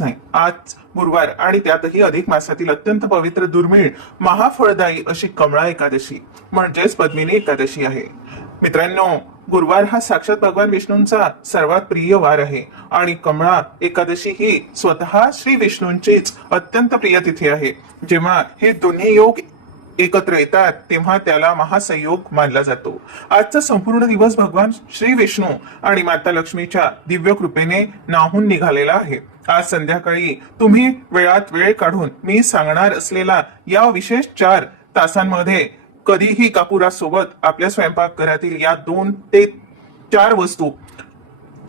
नाही. आज गुरुवार आणि त्यातही अधिक मासातील अत्यंत पवित्र, दुर्मिळ, महाफळदायी अशी कमळा एकादशी म्हणजेच पद्मिनी एकादशी आहे. मित्रांनो, गुरुवार हा साक्षात भगवान विष्णूंचा सर्वात प्रिय वार आहे आणि कमळा एकादशी ही स्वतः श्री विष्णूंचीच अत्यंत प्रिय तिथी आहे. जेव्हा हे दोन्ही योग एकत्र येतात तेव्हा त्याला महासंयोग मानला जातो. आजचा संपूर्ण दिवस भगवान श्री विष्णू आणि माता लक्ष्मीच्या दिव्य कृपेने नाहून निघालेला आहे. आज संध्याकाळी तुम्ही वेळात वेळ काढून मी सांगणार असलेला या विशेष 4 तासांमध्ये कधीही कापुरासोबत आपल्या स्वयंपाकघरातील या 2 ते 4 वस्तू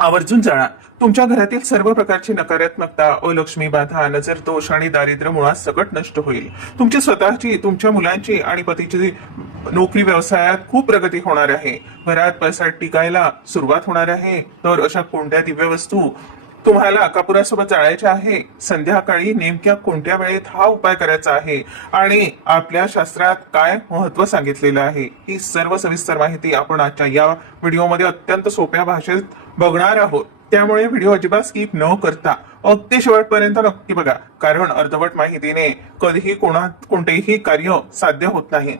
आवर्जून जाळा. तुमच्या घरातील सर्व प्रकारची नकारात्मकता, अलक्ष्मी, बाधा, नजर दोष आणि दारिद्र्य मुळात सकट नष्ट होईल. तुमची स्वतःची, तुमच्या मुलांची आणि पतीची नोकरी व्यवसायात खूप प्रगती होणार आहे. घरात पैसा टिकायला सुरुवात होणार आहे. तर अशा कोणत्या दिव्य वस्तू तुम्हाला कापुरासोबत जाळायच्या आहे, संध्याकाळी नेमक्या कोणत्या वेळेत हा उपाय करायचा आहे आणि आपल्या शास्त्रात काय महत्व सांगितलेलं आहे, ही सर्व सविस्तर माहिती आपण आजच्या या व्हिडिओमध्ये अत्यंत सोप्या भाषेत बघणार आहोत. त्यामुळे व्हिडिओ अजिबात स्किप न करता अगदी शेवटपर्यंत नक्की बघा, कारण अर्धवट माहितीने कधीही कोणतेही कार्य साध्य होत नाही.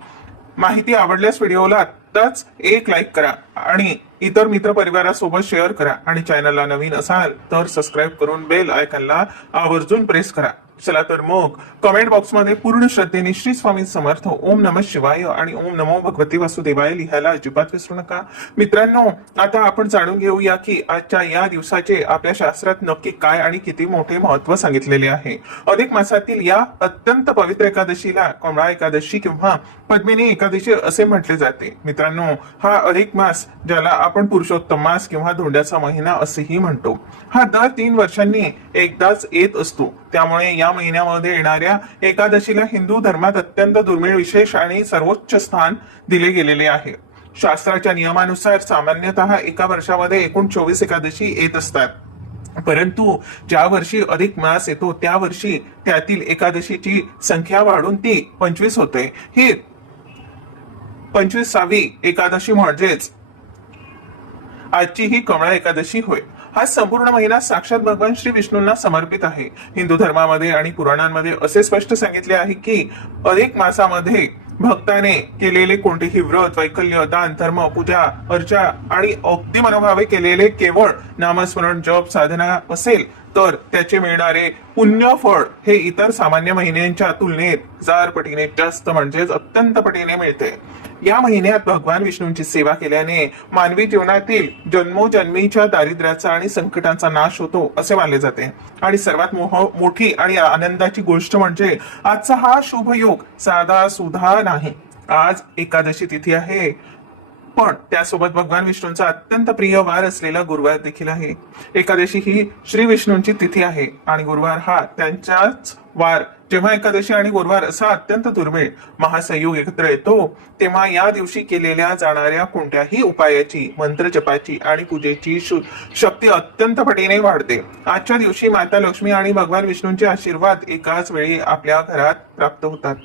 माहिती आवडल्यास व्हिडिओला आत्ताच एक लाईक करा आणि इतर मित्र परिवारासोबत शेअर करा आणि चॅनलला नवीन असाल तर सबस्क्राईब करून बेल आयकॉनला आवर्जून प्रेस करा. चला तर मग कमेंट बॉक्समध्ये पूर्ण श्रद्धेने श्री स्वामी समर्थ, ओम नमः शिवाय आणि ओम नमो भगवते वासुदेवाय लिहायला अजिबात विसरू नका. मित्रांनो, आता आपण जाणून घेऊया की आजच्या या दिवसाचे आपल्या शास्त्रात नक्की काय आणि किती मोठे महत्व सांगितलेले आहे. अधिक मासातील या अत्यंत पवित्र एकादशीला कमळा एकादशी किंवा पद्मिनी एकादशी असे म्हटले जाते. मित्रांनो, हा अधिक मास ज्याला आपण पुरुषोत्तम मास किंवा धोंड्याचा महिना असेही म्हणतो, हा दर 3 वर्षांनी एकदाच येत असतो. त्यामुळे या महिन्यामध्ये येणाऱ्या एकादशीला हिंदू धर्मात अत्यंत दुर्मिळ, विशेष आणि सर्वोच्च स्थान दिले गेलेले आहे. शास्त्राच्या नियमानुसार सामान्यतः एका वर्षामध्ये एकूण 24 एकादशी येत असतात. परंतु ज्या वर्षी अधिक मास येतो त्या वर्षी त्यातील एकादशीची संख्या वाढून ती 25 होते. ही 25वी एकादशी म्हणजेच आजची ही कमळा एकादशी होय. हा संपूर्ण महिना साक्षात भगवान श्री विष्णूंना समर्पित आहे. हिंदू धर्मामध्ये आणि पुराणांमध्ये असे स्पष्ट सांगितले आहे की अधिक मासामध्ये भक्ताने केलेले कोणतेही व्रत, वैकल्य, दान, धर्म, पूजा अर्चा आणि अगदी मनोभावे केलेले केवळ नामस्मरण, जप, साधना असेल तर त्याचे मिळणारे पुण्य फळ हे इतर सामान्य महिन्यांच्या तुलनेत 1000 पटीने जास्त म्हणजेच अत्यंत पटीने मिळते. या महिन्यात भगवान विष्णूंची सेवा केल्याने मानवी जीवनातील जन्मोजन्मीच्या दारिद्र्याचा आणि संकटांचा नाश होतो असे मानले जाते. आणि सर्वात मोठी आणि आनंदाची गोष्ट म्हणजे आजचा हा शुभ योग साधा सुधा नाही. आज एकादशी तिथी आहे, पण त्यासोबत भगवान विष्णूंचा अत्यंत प्रिय वार असलेला गुरुवार देखील आहे. एकादशी ही श्री विष्णूंची तिथी आहे आणि गुरुवार हा त्यांचाच वार. जेव्हा एकादशी आणि गुरुवार असा अत्यंत दुर्मिळ महासंयोग एकत्र येतो तेव्हा या दिवशी केलेल्या जाणाऱ्या कोणत्याही उपायाची, मंत्र जपाची आणि पूजेची शक्ती अत्यंत पटीने वाढते. आजच्या दिवशी माता लक्ष्मी आणि भगवान विष्णूंचे आशीर्वाद एकाच वेळी आपल्या घरात प्राप्त होतात.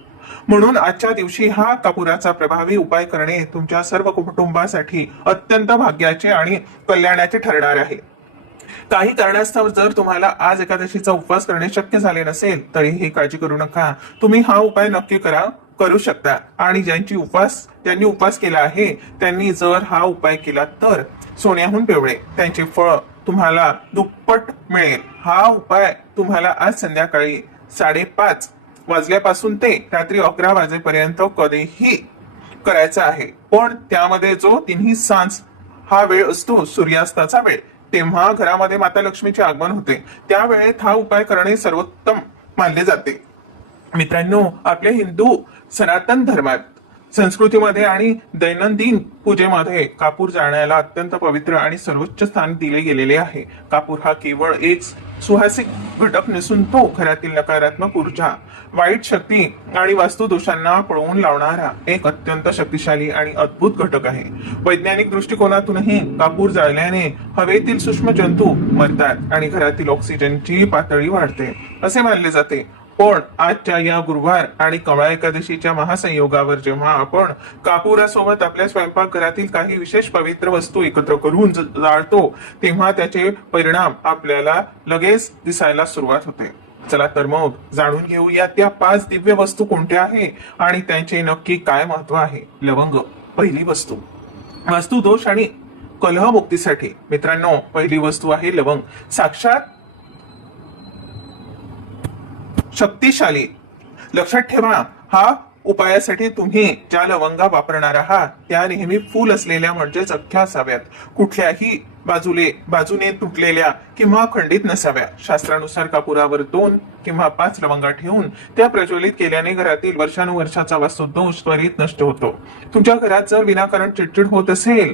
म्हणून आजच्या दिवशी हा कापुराचा प्रभावी उपाय करणे तुमच्या सर्व कुटुंबासाठी अत्यंत भाग्याचे आणि कल्याणाचे ठरणार आहे. काही कारणास्तव जर तुम्हाला आज एकादशीचा उपवास करणे शक्य झाले नसेल तरीही काळजी करू नका. तुम्ही हा उपाय नक्की करू शकता आणि ज्यांनी उपवास केला आहे त्यांनी जर हा उपाय केला तर सोन्याहून पिवळे त्यांचे फळ तुम्हाला दुप्पट मिळेल. हा उपाय तुम्हाला आज संध्याकाळी 5:30 वाजल्यापासून ते रात्री 11 वाजेपर्यंत कधीही करायचा आहे. पण त्यामध्ये जो तिन्ही सांज हा वेळ असतो, सूर्यास्ताचा वेळ, तेव्हा घरामध्ये माता लक्ष्मीचे आगमन होते. त्या वेळेत हा उपाय करणे सर्वोत्तम मानले जाते. मित्रांनो, आपल्या हिंदू सनातन धर्मात, संस्कृतीमध्ये आणि दैनंदिन पूजेमध्ये कापूर जाळण्याला अत्यंत पवित्र आणि सर्वोच्च स्थान दिले गेलेले आहे. कापूर हा केवळ एक सुहासिक घटक नसून तो घरातील नकारात्मक ऊर्जा, वाईट शक्ती आणि वास्तुदोषांना पळवून लावणारा एक अत्यंत शक्तिशाली आणि अद्भुत घटक आहे. वैज्ञानिक दृष्टिकोनातूनही कापूर जाळल्याने हवेतील सूक्ष्म जंतू मरतात आणि घरातील ऑक्सिजनची पातळी वाढते असे मानले जाते. पण आजच्या या गुरुवार आणि कमळा एकादशीच्या महासंयोगावर जेव्हा आपण कापुरासोबत आपल्या स्वयंपाकघरातील काही विशेष पवित्र वस्तू एकत्र करून जाळतो तेव्हा त्याचे परिणाम आपल्याला लगेच दिसायला सुरुवात होते. चला तर मग जाणून घेऊया त्या 5 दिव्य वस्तू कोणत्या आहे आणि त्यांचे नक्की काय महत्व आहे. लवंग. पहिली वस्तू, वास्तुदोष आणि कलह मुक्तीसाठी. मित्रांनो, पहिली वस्तू आहे लवंग. साक्षात शक्तिशाली. लक्षात ठेवा, हा उपायासाठी तुम्ही ज्या लवंगा वापरणार आहात त्या नेहमी फूल असलेल्या म्हणजेच अख्ख्या असाव्यात. कुठल्याही बाजूने तुटलेल्या किंवा खंडित नसाव्या. शास्त्रानुसार कापुरावर 2 किंवा 5 लवंगा ठेवून त्या प्रज्वलित केल्याने घरातील वर्षानुवर्षाचा वास्तुदोष त्वरित नष्ट होतो. तुमच्या घरात जर विनाकारण चिडचिड होत असेल,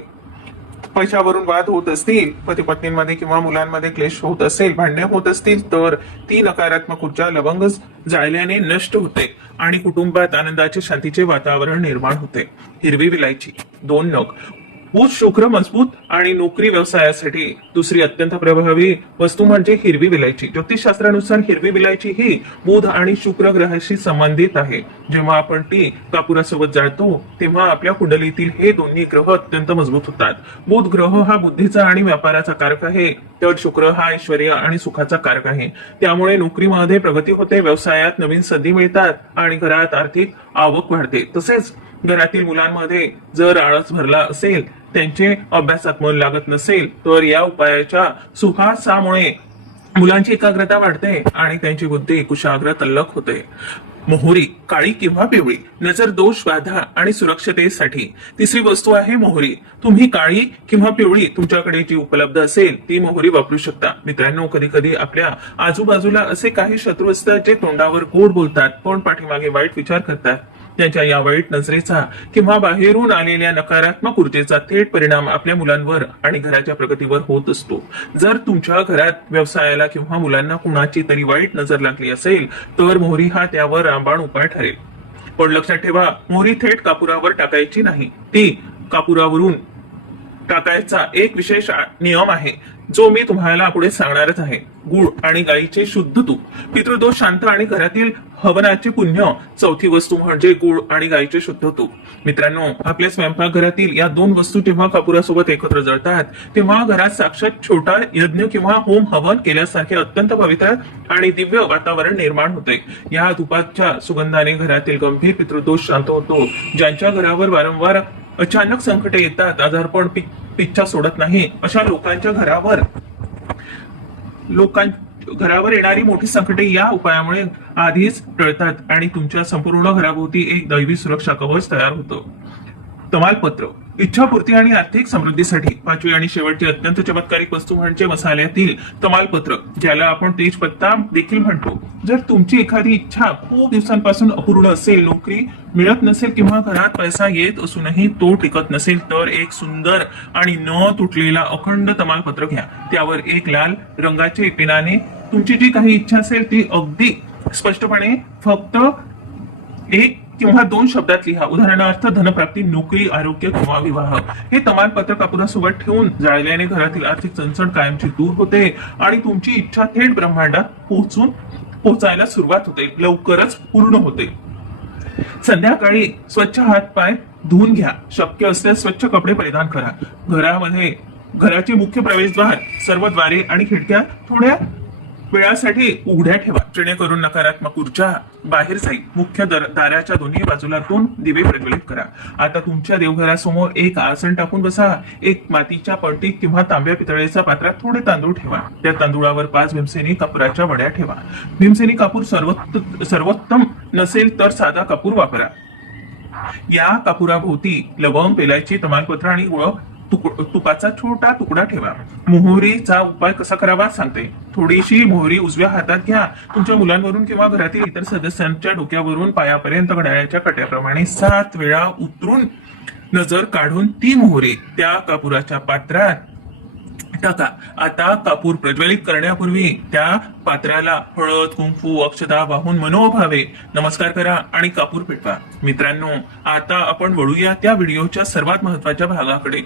पैशावरून वाद होत असतील, पती पत्नींमध्ये किंवा मुलांमध्ये क्लेश होत असेल, भांडणे होत असतील, तर ती नकारात्मक ऊर्जा लवंग जाळल्याने नष्ट होते आणि कुटुंबात आनंदाचे शांतीचे वातावरण निर्माण होते. हिरवी विलायची 2 नग. बुध शुक्र मजबूत आणि नोकरी व्यवसायासाठी दुसरी अत्यंत प्रभावी वस्तू म्हणजे हिरवी विलायची. ज्योतिषशास्त्रानुसार हिरवी विलायची ही बुध आणि शुक्र ग्रहाशी संबंधित आहे. जेव्हा आपण ती कापुरासोबत जाळतो तेव्हा आपल्या कुंडलीतील हे दोन्ही ग्रह अत्यंत मजबूत होतात. बुध ग्रह हा बुद्धीचा आणि व्यापाराचा कारक आहे, तर शुक्र हा ऐश्वर्य आणि सुखाचा कारक आहे. त्यामुळे नोकरीमध्ये प्रगती होते, व्यवसायात नवीन संधी मिळतात आणि घरात आर्थिक आवक वाढते. तसेच घरातील मुलांमध्ये जर आळस भरला असेल, त्यांचे अभ्यासात मन लागत नसेल, तर या उपायाच्या सुहासामुळे मुलांची एकाग्रता वाढते आणि त्यांची बुद्धी कुशाग्र तल्लख होते. मोहरी. काळी किंवा पिवळी. नजर दोष, बाधा आणि सुरक्षतेसाठी. तिसरी वस्तू आहे मोहरी. तुम्ही काळी किंवा पिवळी तुमच्याकडे जी उपलब्ध असेल ती मोहरी वापरू शकता. मित्रांनो, कधी कधी आपल्या आजूबाजूला असे काही शत्रू असतात जे तोंडावर गोड बोलतात पण पाठीमागे वाईट विचार करतात. त्यांच्या या वाईट नजरेचा किंवा बाहेरून आलेल्या नकारात्मक ऊर्जेचा थेट परिणाम आपल्या मुलांवर आणि घराच्या प्रगतीवर होत असतो. जर तुमच्या घरात व्यवसायाला किंवा मुलांना कुणाची तरी वाईट नजर लागली असेल तर मोहरी हा त्यावर रामबाण उपाय ठरेल. पण लक्षात ठेवा, मोहरी थेट कापुरावर टाकायची नाही. ती कापुरावरून टाकायचा एक विशेष नियम आहे जो मी तुम्हाला पुढे सांगणारच आहे. गुळ आणि गाईचे शुद्ध तूप. पितृदोष शांत आणि घरातील हवनाचे पुण्य. चौथी वस्तू म्हणजे गुळ आणि गाईचे शुद्ध तूप. मित्रांनो, आपल्या स्वयंपाकघरातील या 2 वस्तू जेव्हा कापुरासोबत एकत्र जळतात तेव्हा घरात साक्षात छोटा यज्ञ किंवा होम हवन केल्यासारखे अत्यंत पवित्र आणि दिव्य वातावरण निर्माण होते. या तुपाच्या सुगंधाने घरातील गंभीर पितृदोष शांत होतो. ज्यांच्या घरावर वारंवार अचानक संकटे येतात, आजारपण पिच्छा सोडत नाही, अशा लोकांच्या घरावर येणारी मोठी संकटे या उपायामुळे आधीच टळतात आणि तुमच्या संपूर्ण घराभोवती एक दैवी सुरक्षा कवच तयार होतं. तमालपत्र. इच्छापूर्ती आणि आर्थिक समृद्धीसाठी. 5वी आणि शेवटची अत्यंत चमत्कारिक वस्तू म्हणजे मसाल्यातील तमालपत्र, ज्याला आपण तेजपत्ता देखील म्हणतो. जर तुमची एखादी इच्छा खूप दिवसांपासून अपूर्ण असेल, नोकरी मिळत नसेल किंवा घरात पैसा येत असूनही तो टिकत नसेल, तर एक सुंदर आणि न तुटलेला अखंड तमालपत्र घ्या. त्यावर एक लाल रंगाचे पेनाने तुमची जी काही इच्छा असेल ती अगदी स्पष्टपणे फक्त 1 किंवा 2 शब्दात लिहा. उदाहरणार्थ धनप्राप्ती, नोकरी, आरोग्य किंवा विवाह. हे तमालपत्र कापुरासोबत ठेवून जाळल्याने घरातील आर्थिक चणचण कायमची दूर होते आणि तुमची इच्छा थेट ब्रह्मांडात पोहोचायला सुरुवात होते, लवकरच पूर्ण होते. संध्याकाळी स्वच्छ हात पाय धुवून घ्या. शक्य असल्यास स्वच्छ कपडे परिधान करा. घराचे मुख्य प्रवेशद्वार, सर्व द्वारे आणि खिडक्या थोड्या वेळासाठी उघड्या ठेवा, जेणेकरून नकारात्मक ऊर्जा बाहेर जाईल. मुख्य दाराच्या दोन्ही बाजूला 2 दिवे प्रज्वलित करा. आता तुमच्या देवघरासमोर एक आसन टाकून बसा. एक मातीच्या पळटीत किंवा तांब्या पितळेच्या पात्रात थोडे तांदूळ ठेवा. त्या तांदूळावर 5 भीमसेनी कापुराच्या वड्या ठेवा. भीमसेनी कापूर सर्वोत्तम नसेल तर साधा कापूर वापरा. या कापुराभोवती लवंग, वेलायची, तमालपत्र आणि तुपाचा छोटा तुकडा ठेवा. मोहरीचा उपाय कसा करावा सांगते. थोडीशी मोहरी उजव्या हातात घ्या. तुमच्या मुलांवरून किंवा घरातील इतर सदस्यांच्या डोक्यावरून पायापर्यंत घड्याळाच्या काट्याप्रमाणे 7 वेळा उतरून नजर काढून ती मोहरी त्या कापुराच्या पात्रात टाका. आता कापूर प्रज्वलित करण्यापूर्वी त्या पात्राला हळद, कुंकू, अक्षता वाहून मनोभावे नमस्कार करा आणि कापूर पेटवा. मित्रांनो, आता आपण वळूया त्या व्हिडिओच्या सर्वात महत्वाच्या भागाकडे.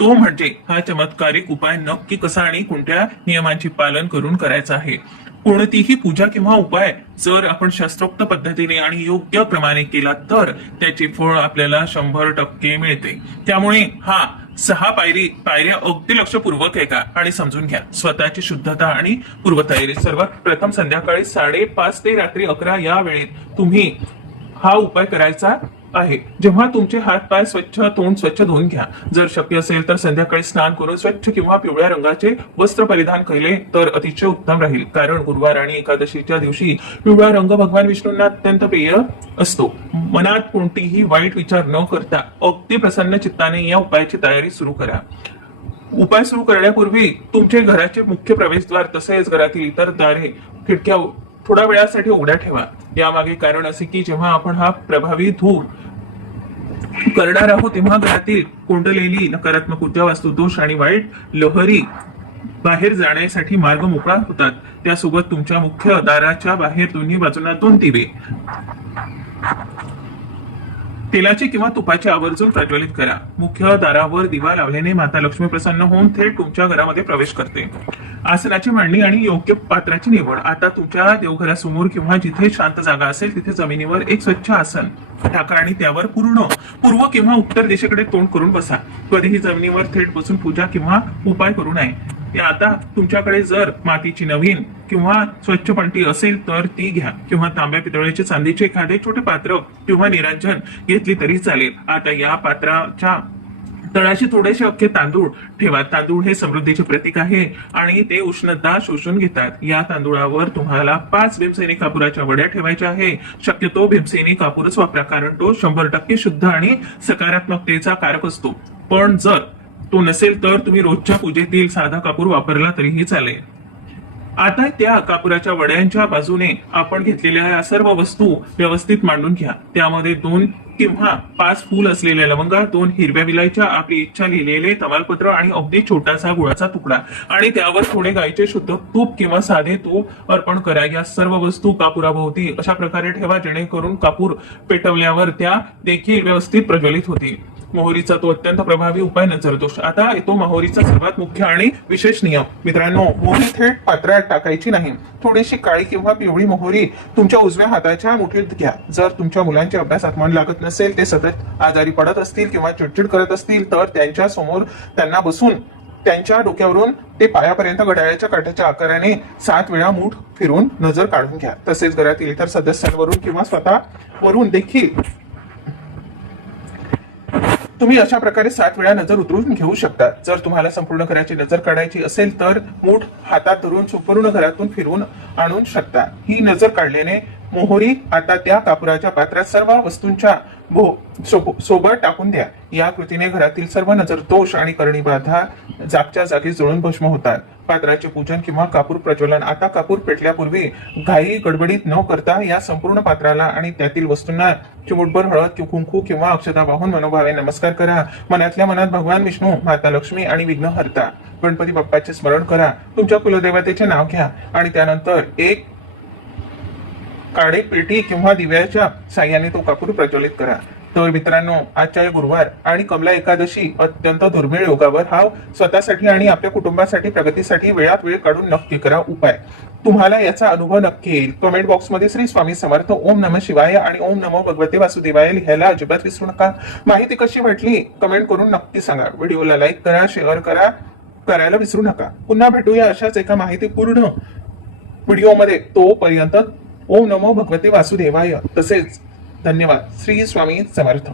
तो म्हणजे हा चमत्कारिक उपाय नक्की कसा आणि कोणत्या नियमांचे पालन करून करायचा आहे. कोणतीही पूजा किंवा उपाय जर आपण शास्त्रोक्त पद्धतीने आणि योग्य प्रमाणे केला तर त्याचे फळ आपल्याला 100% मिळते. त्यामुळे हा 6 पायऱ्या अगदी लक्षपूर्वक ऐका आणि समजून घ्या. स्वतःची शुद्धता आणि पूर्वतयारी. सर्वात प्रथम संध्याकाळी 5:30 ते रात्री 11 या वेळेत तुम्ही हा उपाय करायचा आहे. जेव्हा तुमचे हात पाय स्वच्छ, तोंड स्वच्छ धुवून घ्या. जर शक्य असेल तर संध्याकाळी स्नान करून स्वच्छ किंवा पिवळ्या रंगाचे वस्त्र परिधान केले तर अतिशय उत्तम राहील. कारण गुरुवार आणि एकादशीच्या दिवशी पिवळा रंग भगवान विष्णूंना अत्यंत प्रिय असतो. मनात कोणतीही वाईट विचार न करता अगदी प्रसन्न चित्ताने या उपायाची तयारी सुरू करा. उपाय सुरू करण्यापूर्वी तुमचे घराचे मुख्य प्रवेशद्वार तसेच घरातील इतर दारे, खिडक्या थोड्या वेळासाठी उघड्या ठेवा. यामागे कारण असे की जेव्हा आपण हा प्रभावी धूर करणार आहोत तेव्हा घरातील कोंडलेली नकारात्मक ऊर्जा, वास्तुदोष आणि वाईट लहरी बाहेर जाण्यासाठी मार्ग मोकळा होतात. त्यासोबत तुमच्या मुख्य दाराच्या बाहेर दोन्ही बाजूंना 2 दिवे तेलाचे किंवा तुपाचे आवर्जून प्रज्वलित करा. मुख्य दारावर दिवा लावल्याने माता लक्ष्मी प्रसन्न होऊन थेट तुमच्या घरामध्ये प्रवेश करते. आसनाची मांडणी आणि योग्य पात्राची निवड. आता तुमच्या देवघरासमोर किंवा जिथे शांत जागा असेल तिथे जमिनीवर एक स्वच्छ आसन टाका आणि त्यावर पूर्व किंवा उत्तर दिशेकडे तोंड करून बसा. कधीही जमिनीवर थेट बसून पूजा किंवा उपाय करू नये. आता तुमच्याकडे जर मातीची नवीन किंवा स्वच्छ पणती असेल तर ती घ्या किंवा तांब्या, पितळेचे, चांदीचे एखादे छोटे पात्र किंवा निरांजन घेतली तरी चालेल. आता या पात्राच्या तळाशी थोडेसे अख्खे तांदूळ ठेवा. तांदूळ हे समृद्धीचे प्रतीक आहे आणि ते उष्णता शोषून घेतात. या तांदूळावर तुम्हाला 5 भीमसेनी कापुराच्या वड्या ठेवायच्या आहे. शक्यतो भीमसेनी कापूरच वापरा कारण तो 100% शुद्ध आणि सकारात्मकतेचा कारक असतो. पण जर तो नसेल तर तुम्ही रोजच्या पूजेतील साधा कापूर वापरला तरीही चालेल. आता त्या कापुराच्या वड्यांच्या बाजूने आपण घेतलेल्या या सर्व वस्तू व्यवस्थित मांडून घ्या. त्यामध्ये 2 किंवा 5 फूल असलेल्या लवंगा, 2 हिरव्या विलायच्या, आपली इच्छा लिहिलेले तमालपत्र आणि अगदी छोटासा गुळाचा तुकडा आणि त्यावर थोडे गायीचे शुद्ध तूप किंवा साधे तूप अर्पण करा. या सर्व वस्तू कापुराभोवती अशा प्रकारे ठेवा जेणेकरून कापूर पेटवल्यावर त्या देखील व्यवस्थित प्रज्वलित होतील. मोहरीचा तो अत्यंत प्रभावी उपाय नजरदोष. आता येतो मोहरीचा सर्वात मुख्य आणि विशेष नियम. मित्रांनो, मोहरी थेट पात्रात टाकायची नाही. थोडीशी काळी किंवा पिवळी मोहरी तुमच्या उजव्या हाताच्या मुठीत घ्या. जर तुमच्या मुलांच्या अभ्यासात मन लागत नसेल, ते सतत आजारी पडत असतील किंवा चिडचिड करत असतील तर त्यांच्या समोर त्यांना बसून त्यांच्या डोक्यावरून ते पायापर्यंत घड्याळाच्या काट्याच्या आकाराने 7 वेळा मूठ फिरून नजर काढून घ्या. तसेच घरातील इतर सदस्यांवरून किंवा स्वतःवरून देखील तुम्ही अशा प्रकारे 7 वेळा नजर उतरून घेऊ शकता. जर तुम्हाला संपूर्ण घराची नजर काढायची असेल तर मूठ हातात धरून संपूर्ण घरातून फिरवून आणू शकता. ही नजर काढल्याने मोहरी आता त्या कापुराच्या पात्रात सर्व वस्तूंच्या सोबत टाकून द्या. या कृतीने घरातील सर्व नजर दोष आणि करणी बाधा जागच्या जागी जुळून भस्म होतात. पात्राचे पूजन किंवा कापूर प्रज्वलन. आता कापूर पेटल्यापूर्वी घाई गडबडीत न करता या संपूर्ण पात्राला आणि त्यातील वस्तूंना चिमूटभर हळद, कुंकू किंवा अक्षता वाहून मनोभावे नमस्कार करा. मनातल्या मनात भगवान विष्णू, माता लक्ष्मी आणि विघ्नहर्ता गणपती बाप्पाचे स्मरण करा. तुमच्या कुलदेवतेचे नाव घ्या आणि त्यानंतर एक काळे पेटी किंवा दिव्याच्या साह्याने तो कापूर प्रज्वलित करा. तर मित्रांनो, आजच्या गुरुवार आणि कमला एकादशी अत्यंत दुर्मिळ योगावर हा स्वतःसाठी आणि आपल्या कुटुंबासाठी प्रगतीसाठी वेळात वेळ काढून नक्की करा उपाय. तुम्हाला याचा अनुभव नक्की येईल. कमेंट बॉक्समध्ये श्री स्वामी समर्थ, ओम नमः शिवाय आणि ओम नमो भगवते वासुदेवाय लिहायला अजिबात विसरू नका. माहिती कशी वाटली कमेंट करून नक्की सांगा. व्हिडिओला लाईक करा, शेअर करायला विसरू नका. पुन्हा भेटूया अशाच एका माहितीपूर्ण व्हिडिओमध्ये. तोपर्यंत ओम नमो भगवते वासुदेवाय. तसेच धन्यवाद. श्री स्वामी समर्थ.